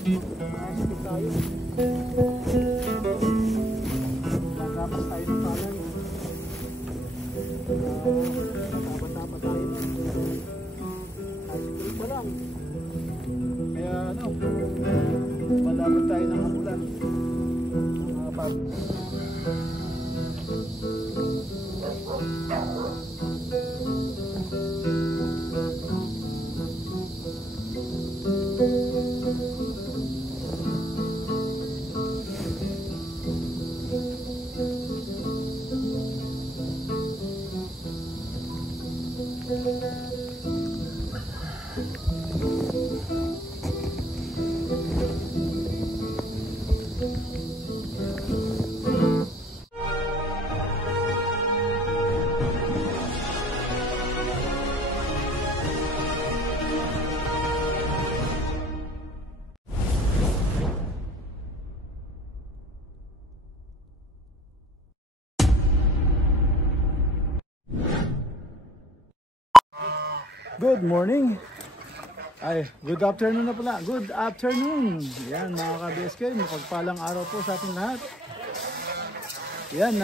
Makasipit tayo. Nagamas tayo ng palay. Bata-bata tayo. Nakasipit pa lang. Kaya ano, malapit tayo ng hamulan. Mga paps. Good morning. Ay, good afternoon na pala. Good afternoon. Yan mga ka-BSK, mapagpalang araw po sa ating lahat. Yan,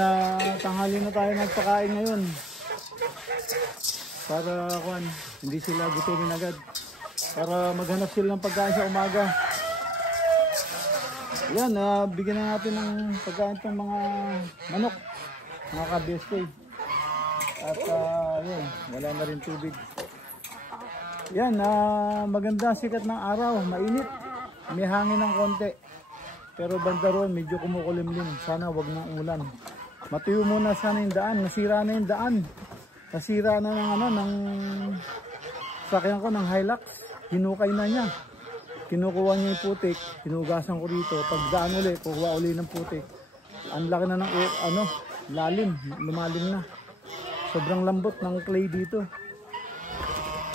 tanghali na tayo nagpakain ngayon. Para hindi sila gutumin agad. Para maghanap sila ng pagkain sa umaga. Yan, bigyan na natin ng pagkain ng mga manok. Mga ka-BSK. At yun, wala na rin tubig. Yan, maganda sikat ng araw, mainit. May hangin ng konti. Pero banda roon, medyo kumukulimlim. Sana wag nang umulan. Matuyo muna sana yung daan. Nasira na yung daan. Nasira na ng sakyan ko ng Hilux. Hinukay na niya. Kinukuha niya yung putik. Hinugasan ko rito. Pag daan ulit, kukuha ulit ng putik. Ang laki na ng lalim. Lumalim na. Sobrang lambot ng clay dito.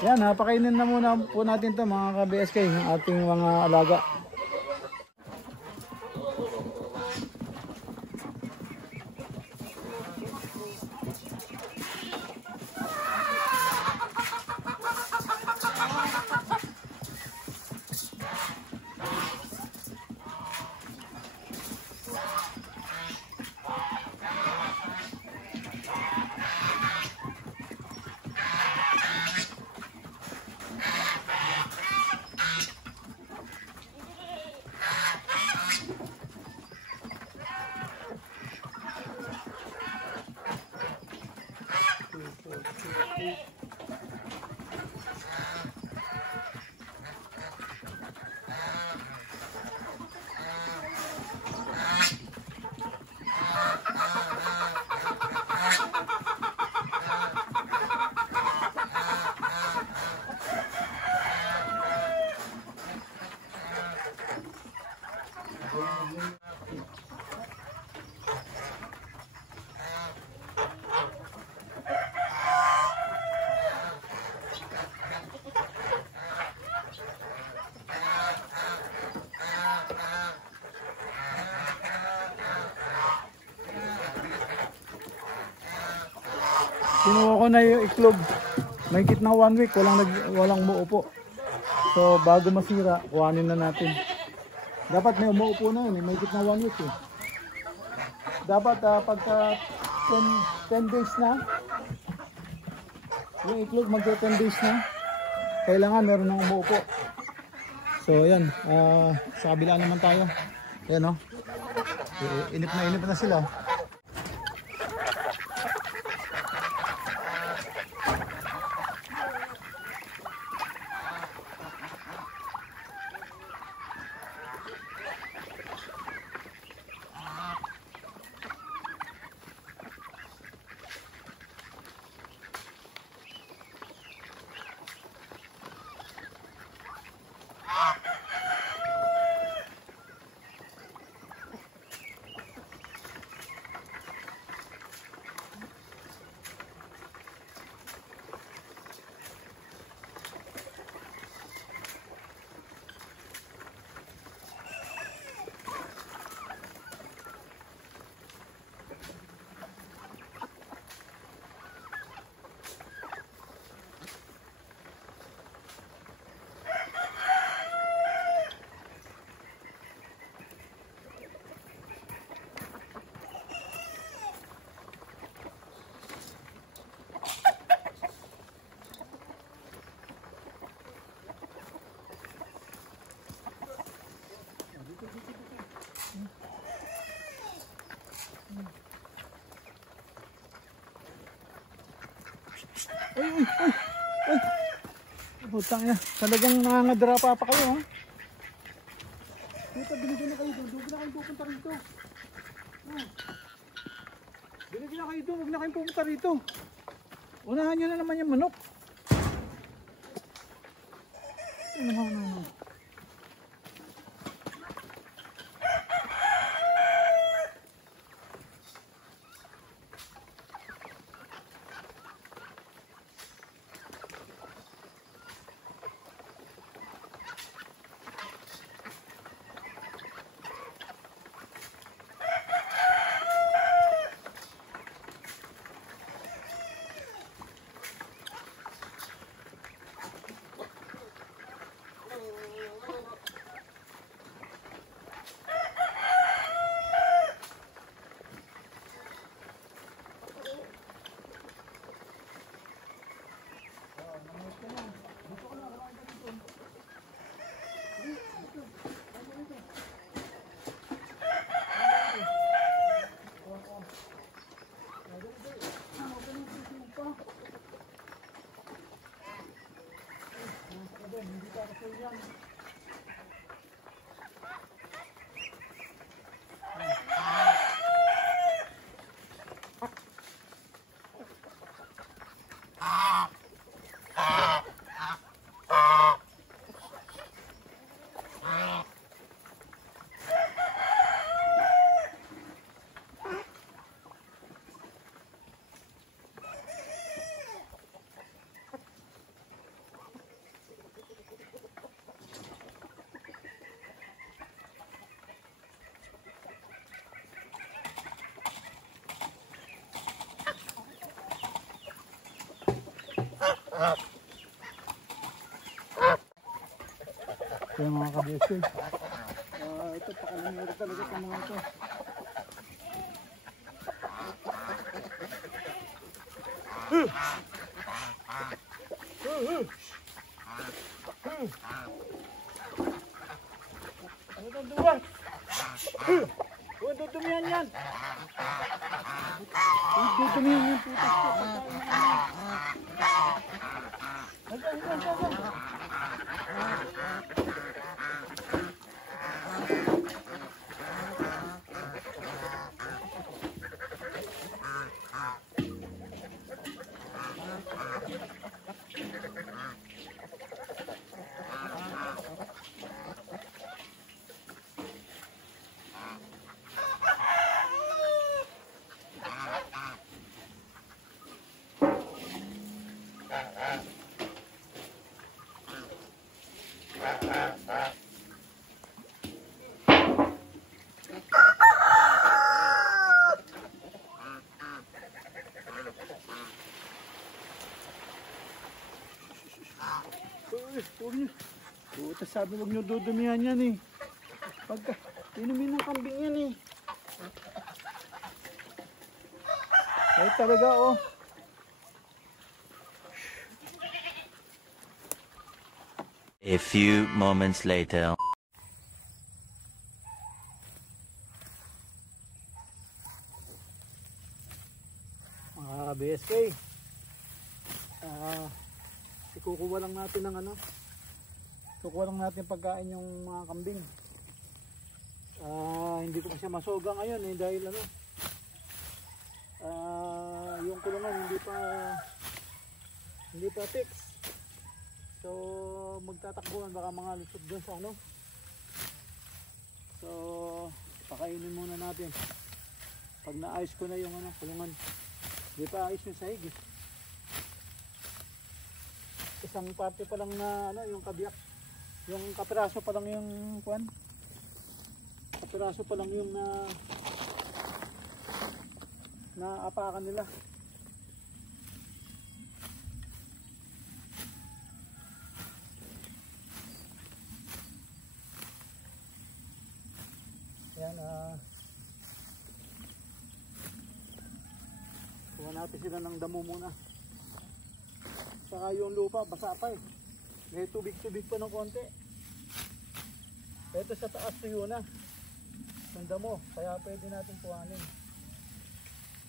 Yan, pakainin na muna po natin ito mga ka-BSK, yung ating mga alaga. Kinuha ko na yung iklog. Mahigit na 1 week, walang umuupo. So bago masira, kuhanin na natin. Dapat may umuupo na yun, mahigit na 1 week eh. Dapat pagka 10 days na, yung iklog magka 10 days na, kailangan meron ng umuupo. So yan, sa kabila naman tayo. Yan o, inip na sila. Ay, ay, ay, ay. Putang ina, talagang nangangadra pa kayo ha. Dito, binigyan na kayo doon, huwag na kayong pupunta rito. Binigyan na kayo doon, huwag na kayong pupunta rito. Unahan nyo na naman yung manok. Ano. Ito yung mga kabese. Ito pakalimero talaga itong mga ito. Ano itong duwan? Huwag dudumihan yan. Huwag dudumihan yan putas ko. Hanggang. Puta, sabi wag nyo dudumihan yan eh. Pagka inumin ng kambing yan eh. Ay talaga oh. A few moments later. Mga BSK, ikukuha lang natin ng ano, kukuha lang natin pagkain yung mga kambing. Hindi ko pa siya masoga ngayon eh, dahil ano, yung kulungan hindi pa fix. So magtatakbuhan, baka mga lusot doon sa ano. So pakainin muna natin. Pag naayos ko na yung ano, kulungan. Hindi pa ayos yung sahig eh. Isang parte pa lang na ano, yung kabiyak. Yung kapiraso pa lang yung kuwan. Kapiraso pa lang yung naapakan nila. Ayan, kuha natin sila ng damo muna. Saka yung lupa, basa pa eh. May tubig-tubig pa ng konti. Ito sa taas tuyo na. Ang damo, kaya pwede natin kuhanin.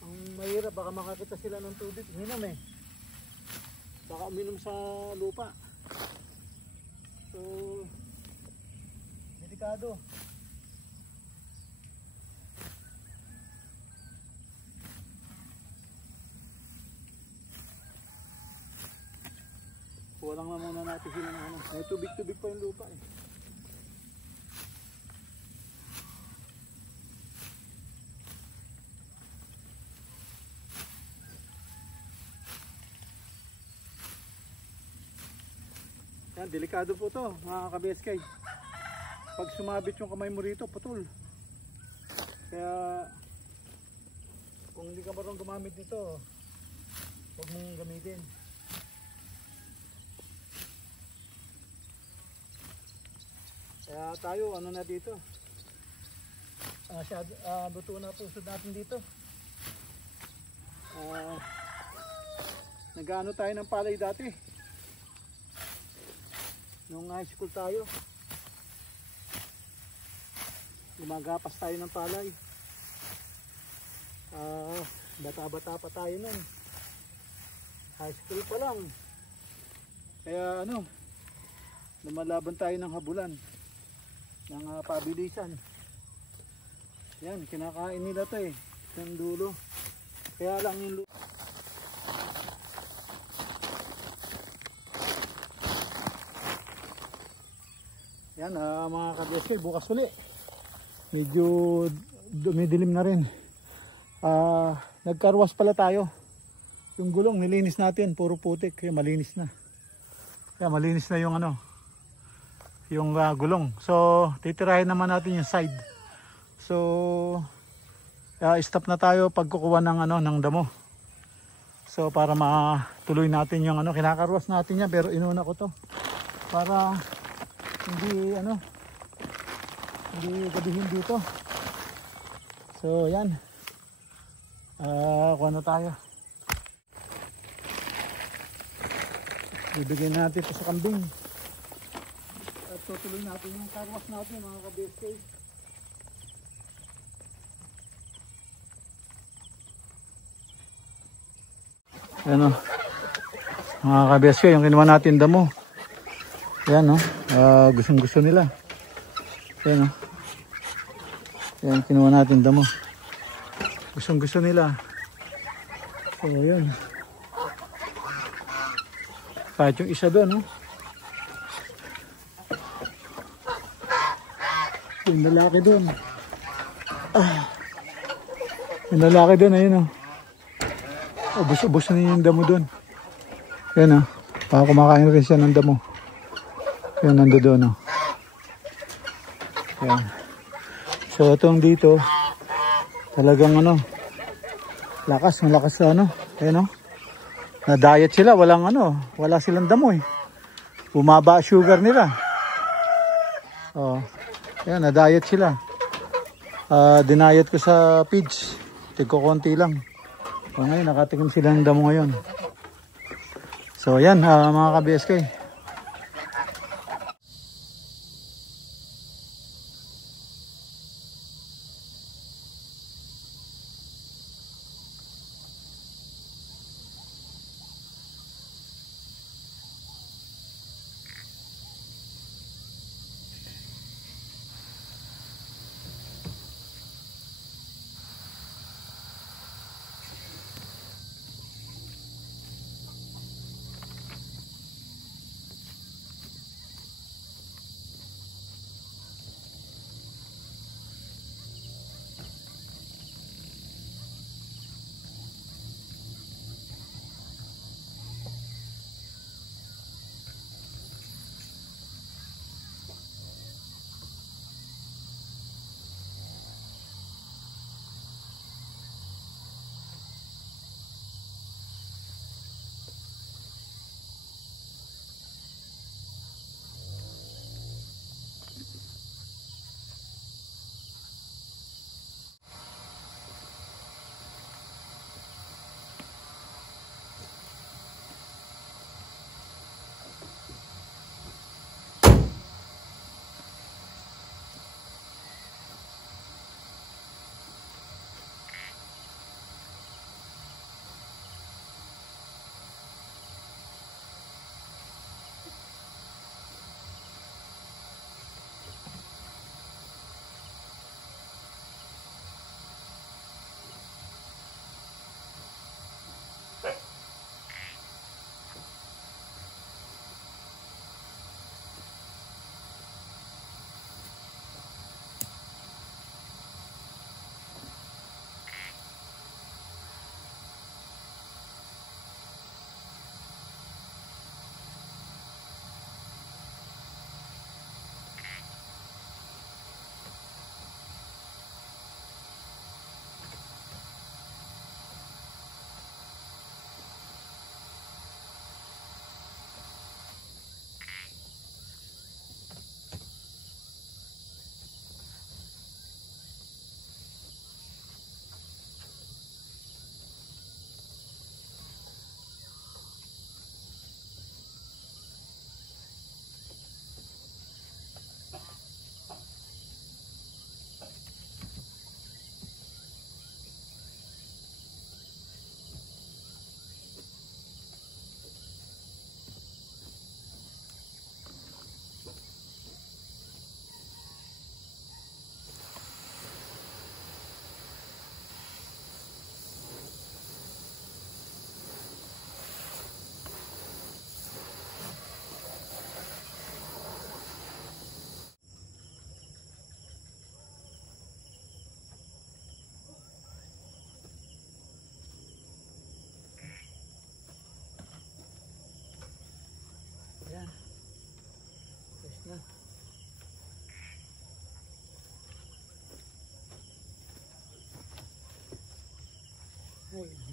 Ang mahirap, baka makakita sila ng tubig. Hinam eh. baka uminom sa lupa. So, delikado. Kuha lang na muna natin sila ng ano. May tubig-tubig pa yung lupa eh. Yan, delikado po to mga ka-BSK. Pag sumabit yung kamay mo rito, putol. Kaya kung hindi ka marunong gumamit nito, huwag mong gamitin. Kaya tayo, ano na dito? Buto na pusod natin dito. Nag-ano tayo ng palay dati. Nung high school tayo. Gumagapas tayo ng palay. Bata-bata pa tayo nun. High school pa lang. Kaya ano, lumalaban tayo ng habulan. Ng pabilisan. Yan, kinakain nila to eh. Yung dulo. Kaya lang yung lupa. Yan, mga ka-BSK, bukas uli. Medyo dumidilim na rin. Nagkarwas pala tayo. Yung gulong nilinis natin, puro putik. Kaya malinis na. Kaya malinis na yung ano, yung gulong. So titirahin naman natin yung side. So stop na tayo pagkukuha ng ano, ng damo. So para matuloy natin yung ano, kinakarwas natin yan pero inuna ko to para hindi ano, hindi gabihin dito. So yan, kuha na tayo. Bibigyan natin ito sa kambing. At tutuloy natin yung karwas natin mga ka-BSK. Ayan o, mga ka-BSK, yung kinuha natin damo. Ayan o, gustong gusto nila. Ayan o, ayan, kinuha natin damo. Gustong gusto nila. So ayan, kahit yung isa doon, no? Yung lalaki doon. Yung lalaki doon, ayun, no? Ubus-ubus na yung damo doon. Yan, no? Baka kumakain rin siya ng damo. Yan, nando doon, no? Yan. So, itong dito, talagang, ano, malakas sa, ano? Ayan, no? Na diet sila, walang ano, wala silang damo eh. Bumaba sugar nila. Oh. Yan, na diet sila. Dinayet ko sa feeds. Tigko konti lang. O ngayon, nakatikim sila ng damo ngayon. So yan, mga ka-BSK.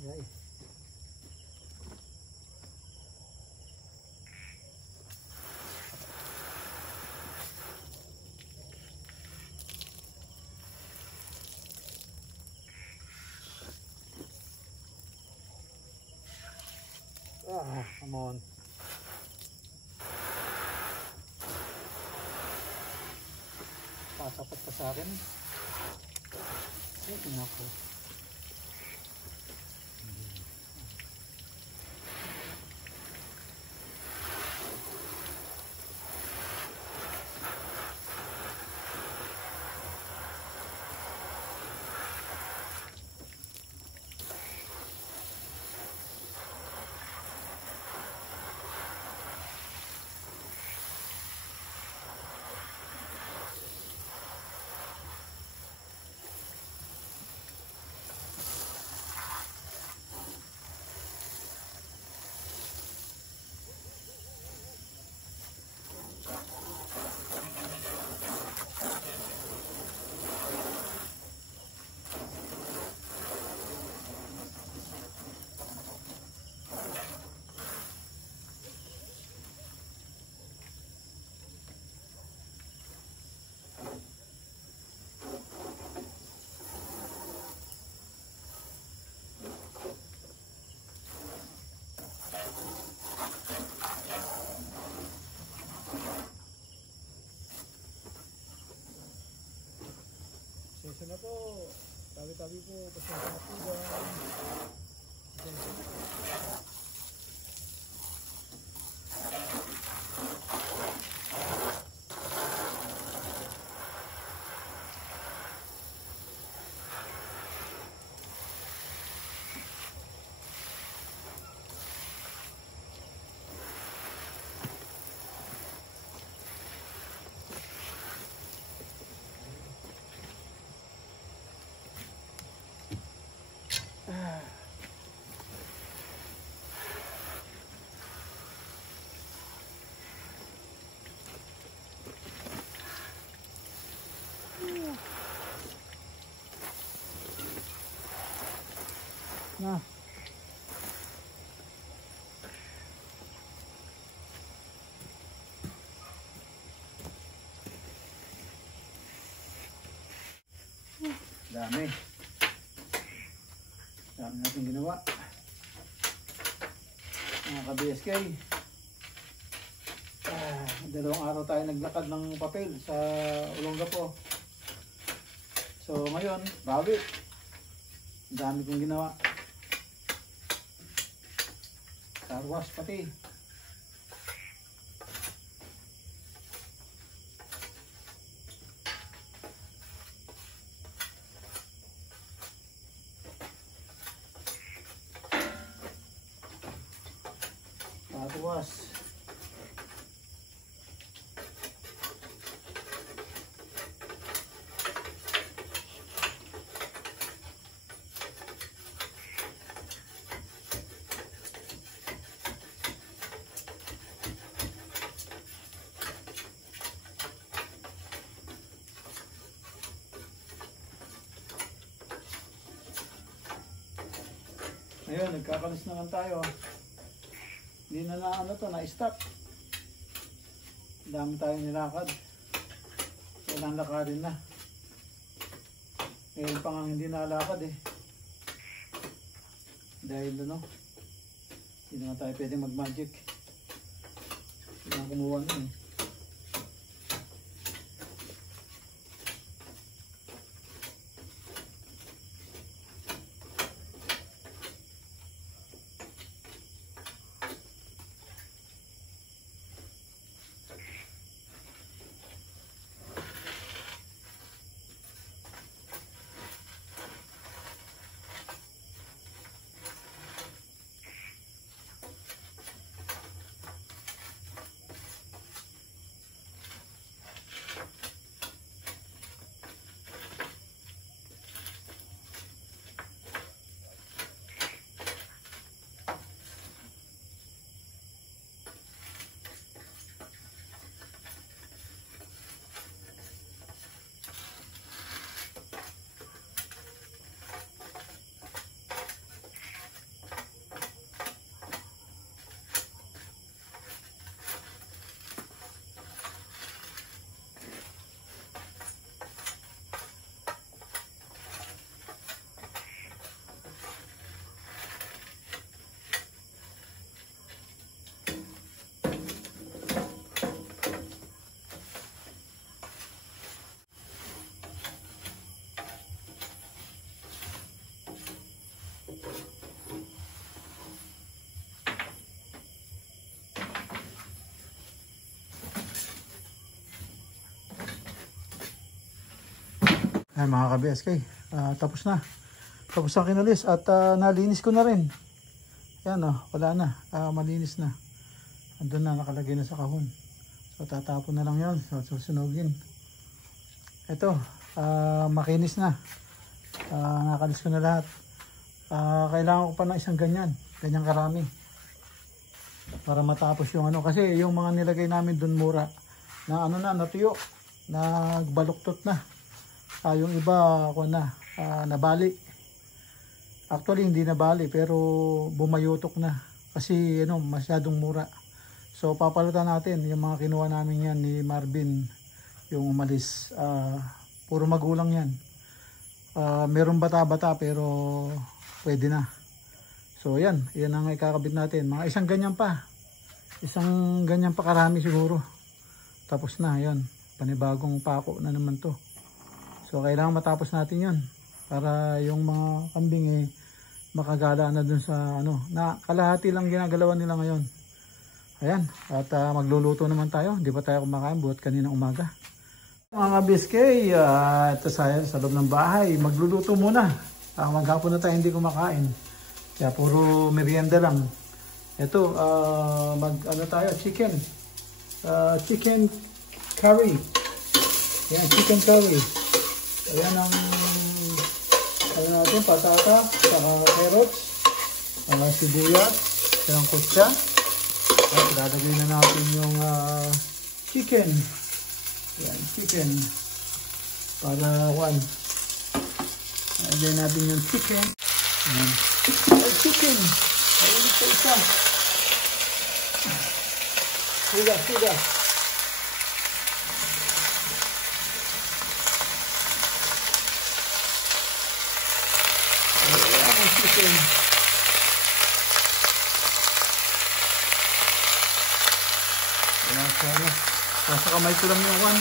Ay. Come on. Pasapat pa sa akin. Ito na ako. Pasensya na po. Tabi-tabi po. Pasensya na po ba? Pasensya na po. Na. Dami. Dami natin ginawa. Mga ka-BSK. Dalawang araw tayo naglakad ng papel sa Olongapo. So ngayon, bawi. Dami kong ginawa. Carwash pati. Carwash. Ayun, nagkakalis naman tayo. Hindi na ano to, na-stop. Dami tayo nilakad. Kailangan lakarin na. Ngayon pa nga hindi nalakad eh. Dahil ano, hindi na tayo pwede mag-magic. Kailangan kumuha na eh. Ay mga ka-BSK, tapos na. Tapos ang kinalis at nalinis ko na rin. Yan wala na, malinis na. Andun na, nakalagay na sa kahon. So tatapon na lang yan, so susunugin. Ito, makinis na. Nakalis ko na lahat. Kailangan ko pa ng isang ganyang karami. Para matapos yung kasi yung mga nilagay namin dun mura. Na natuyo. Nagbaluktot na. Yung iba nabali. Actually hindi nabali pero bumayutok na. Kasi masyadong mura. So papalitan natin yung mga kinuha namin yan ni Marvin. Yung umalis. Puro magulang yan. Meron bata-bata pero pwede na. So yan ang ikakabit natin. Mga isang ganyan pa. Isang ganyan pa karami siguro. Tapos na yan. Panibagong pako na naman to. So kailangan matapos natin yan. Para yung mga kambing makagala na dun sa na kalahati lang ginagalawan nila ngayon. Ayan. At magluluto naman tayo. Hindi pa tayo kumakain buhat kaninang umaga. Mga BSK, ito sa loob ng bahay. Magluluto muna. Maghapon na tayo hindi kumakain. Kaya puro merienda lang. Ito, tayo, chicken. Chicken curry. Yan, chicken curry. Ayan ang natin, patata, saka carrots, sibuyas, ilang kutsa. At lalagay na natin yung chicken. Yan, chicken. Para lagay natin yung chicken. Ayan. Chicken. Ayun ito isa. Siga. Ayan ang chicken. Ayan, nasa kamay ko lang yung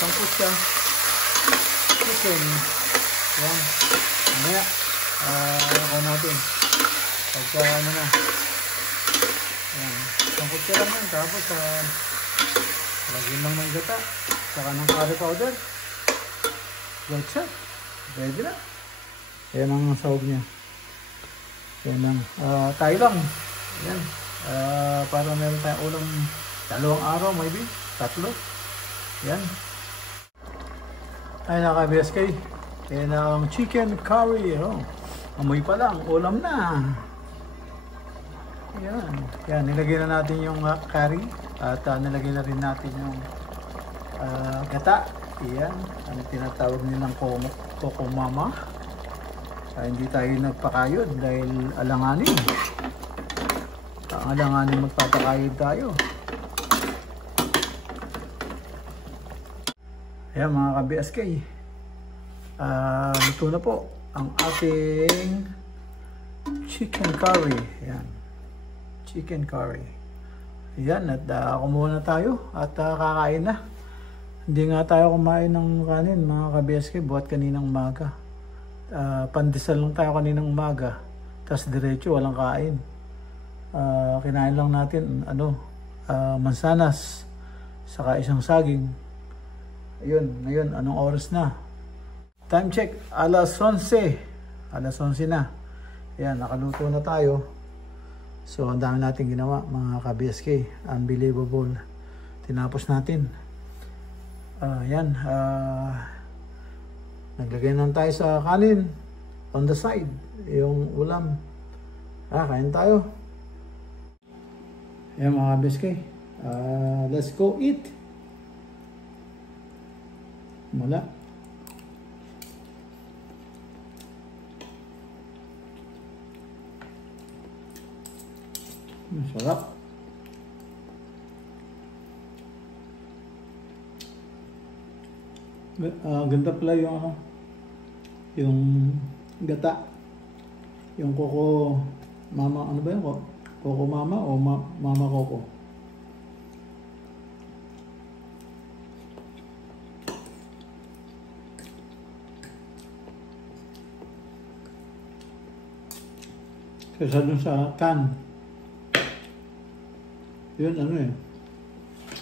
sangkot siya. Chicken. Ayan. Mamaya. Natin. Pagka na. Ayan. Sangkot siya lang yan. Tapos lagyan lang ng gata. Saka ng curry powder. That's it. Ready na. Ayan ang sahog niya. Ayan lang. Tayo lang. Ayan. Para meron tayong ulam 2 araw maybe. 3. Ayan. Ay naka-BSK. Ayan ang chicken curry. Amoy pa lang. Ulam na. Ayan. Ayan. Nilagay na natin yung curry. At nilagay na rin natin yung gata. Ayan. Ang tinatawag nilang Coco Mama. Hindi tayo nagpakayod dahil alanganin. Ang alanganin magpapakayod tayo. Ayan mga ka-BSK. Luto na po ang ating chicken curry. Ayan. Chicken curry. Ayan. At kumuha na tayo. At kakain na. Hindi nga tayo kumain ng kanin mga ka-BSK buhat kaninang umaga. Pandesal lang tayo kaninang umaga. Tapos diretso walang kain. Kinain lang natin mansanas. Saka isang saging. Ayun, ngayon, anong oras na? Time check, alas 11. Alas 11 na. Ayan, nakaluto na tayo. So, ang dami natin ginawa, mga ka-BSK. Unbelievable. Tinapos natin. Ayan, naglagay na tayo sa kanin. On the side, yung ulam. Kain tayo. Ayan, mga ka-BSK. Let's go eat. Mula. Masarap. Ganda pala yung gata. Yung Coco Mama, ano ba yun? Coco Mama o Mama Coco? Kaysa dun sa can. Yun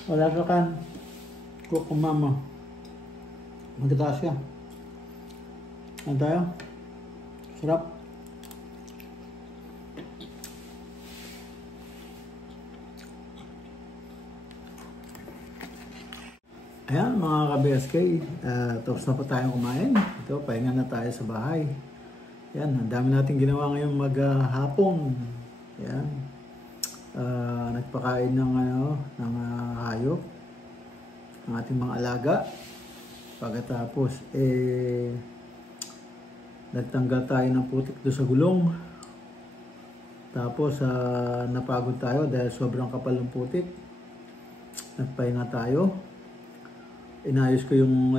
wala sa can. Cook mama. Magtaas siya. Ano tayo? Sarap. Ayan mga ka-BSK, tapos na po tayong kumain. Ito, pahinga na tayo sa bahay. Yan, ang dami natin ginawa ngayong maghapon. Yan. Nagpakain ng hayop, ng ating mga alaga. Pagkatapos, nagtanggal tayo ng putik doon sa gulong. Tapos, napagod tayo dahil sobrang kapal ng putik. Nagpahinga tayo. Inayos ko yung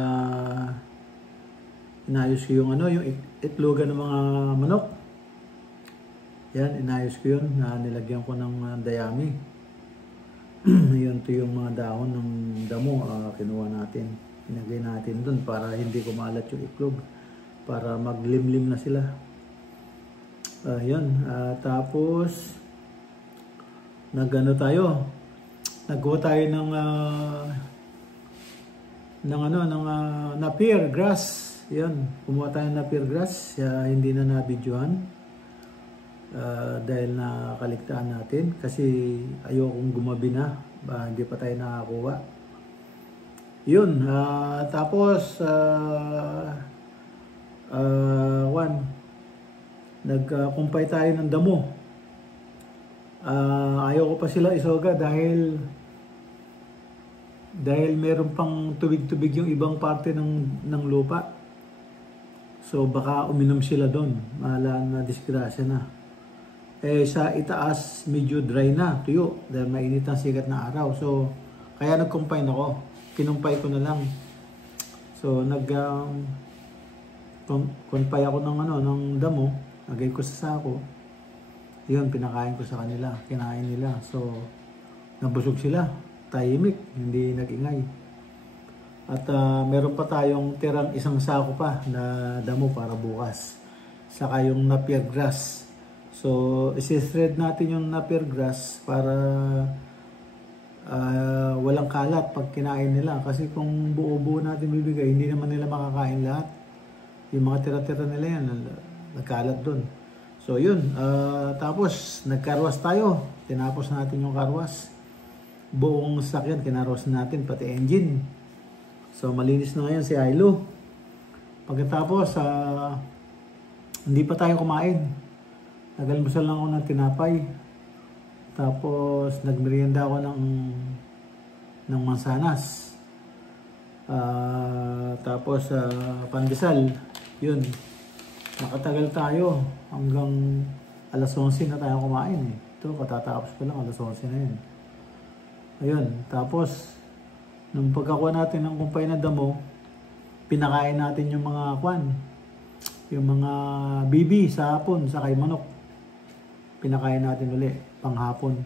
yung itlogan ng mga manok. Yan, inayos ko yun. Nilagyan ko ng dayami. Yun to yung mga dahon ng damo. Kinuha natin. Inagay natin dun para hindi kumalat yung itlog. Para maglimlim na sila. Yun. Tapos, nagkuha tayo ng napier grass. Yan, kumuha tayo ng napier grass. Hindi na nabidyohan dahil nakaligtaan natin kasi ayokong gumabi na, hindi pa tayo nakakuha. Yun, tapos nagkumpay tayo ng damo. Ayoko pa sila isoga dahil meron pang tubig-tubig yung ibang parte ng lupa. So baka uminom sila doon. Mahala na disgrasya na. Sa itaas medyo dry na, tuyo. Dahil mainit ang sikat na araw. So kaya nag-combine ako. Kinumpay ko na lang. So kumpay ako ng damo. Lagay ko sa sako. Yun, pinakain ko sa kanila. Kinain nila. So nabusog sila. Tahimik, hindi nag-ingay. At meron pa tayong tirang isang sako pa na damo para bukas. Saka yung napier grass. So, isi-thread natin yung napier grass para walang kalat pag kinain nila. Kasi kung buo-buo natin bibigay, hindi naman nila makakain lahat. Yung mga tira-tira nila yan, nagkalat dun. So, yun. Tapos, nagkarwas tayo. Tinapos natin yung karwas. Buong sakyan, kinaros natin, pati engine. So, malinis na ngayon si Ailo. Pagkatapos, hindi pa tayo kumain. Nagalmusal lang ako ng tinapay. Tapos, nagmerienda ako ng mansanas. Tapos, pandesal. Yun. Nakatagal tayo. Hanggang alas 11 na tayo kumain. Ito, katatapos ko lang, alas 11 na yun. Ayun, tapos nung pagkakuha natin ng kumpay na damo, pinakain natin yung mga yung mga bibi sa hapon, sa kay manok. Pinakain natin uli, panghapon.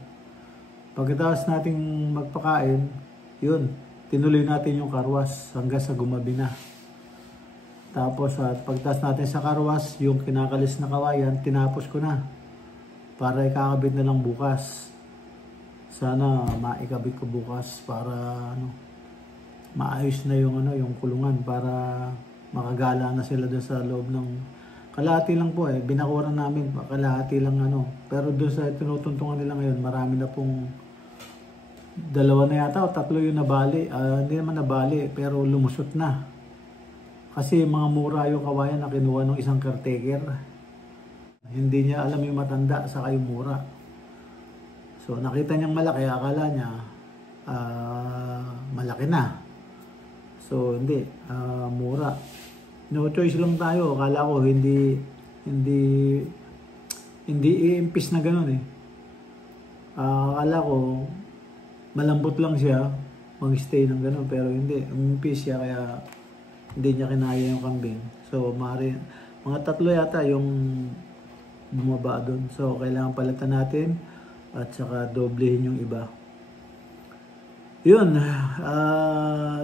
Pagkatapos nating magpakain, yun, tinuloy natin yung karwas hanggang sa gumabi na. Tapos pagtas natin sa karwas, yung kinakalis na kawayan, tinapos ko na. Para ikakabit na lang bukas. Sana maikabit ko bukas para maayos na yung kulungan para makagala na sila doon sa loob ng kalahati lang po binakuran namin kalahati lang pero doon sa tinutuntungan nila ngayon marami na pong 2 na yata o 3 yung nabali. Hindi naman nabali pero lumusot na kasi mga mura yung kawayan na kinuha ng isang caretaker. Hindi niya alam yung matanda saka yung mura. So nakita niyang malaki, akala niya malaki na. So hindi, mura. No choice lang tayo. Akala ko hindi i-impis na gano'n akala ko malambot lang siya mag-stay ng gano'n pero hindi, impis siya kaya hindi niya kinaya yung kambing. So mga 3 yata yung bumaba doon. So kailangan palitan natin. At saka doblehin yung iba. Yun.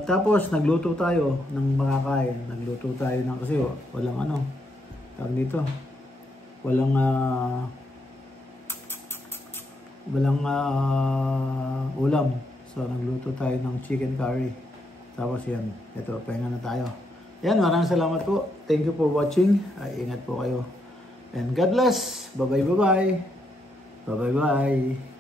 Tapos nagluto tayo ng makakain. Nagluto tayo ng kasi walang tawag dito. Walang ulam. So nagluto tayo ng chicken curry. Tapos yan, ito, pahinga na tayo. Yan, maraming salamat po. Thank you for watching. Ingat po kayo. And God bless. Bye-bye, bye-bye. Bye-bye, bye.